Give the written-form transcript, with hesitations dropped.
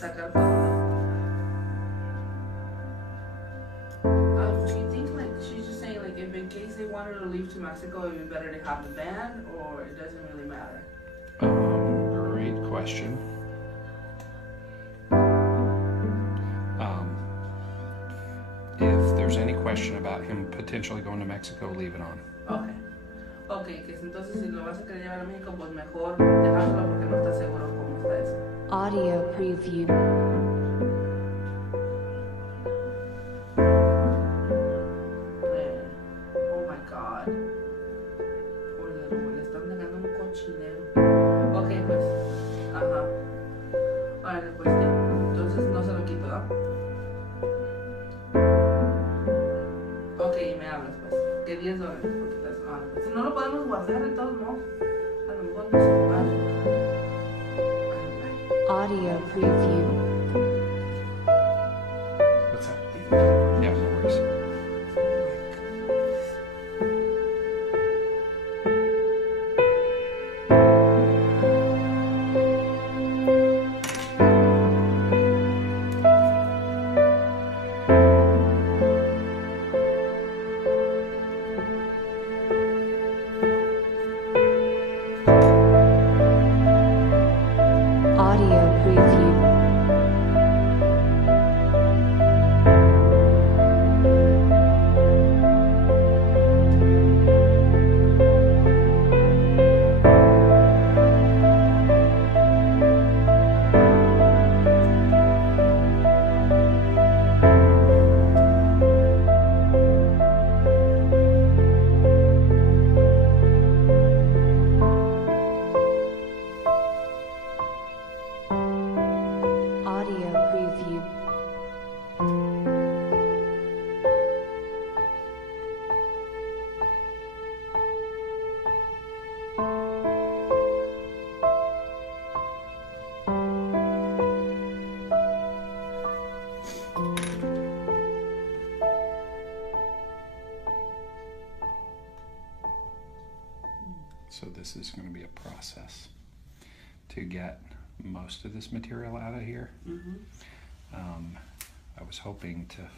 sacar para dónde. Do you think like she's just saying like if in case they wanted to leave to Mexico, it would be better to have the band, or it doesn't really matter? Great question. If there's any question about him potentially going to Mexico, leave it on. Okay. Okay, que entonces si lo vas a querer llevar a México, pues mejor dejárselo porque no está seguro cómo está eso. Audio preview. Oh my God. Poor little one, le están dejando un cochinero. Ok, pues. Ajá. Vale, pues entonces no se lo quito, ¿no? Ok, me hablas, pues. Que $10. Pues, no lo podemos guardar de todos modos. A lo mejor no se vale. Audio preview. What's that? Yeah, no worries. Audio preview. Audio preview. So this is going to be a process to get most of this material out of here. Mm-hmm. I was hoping to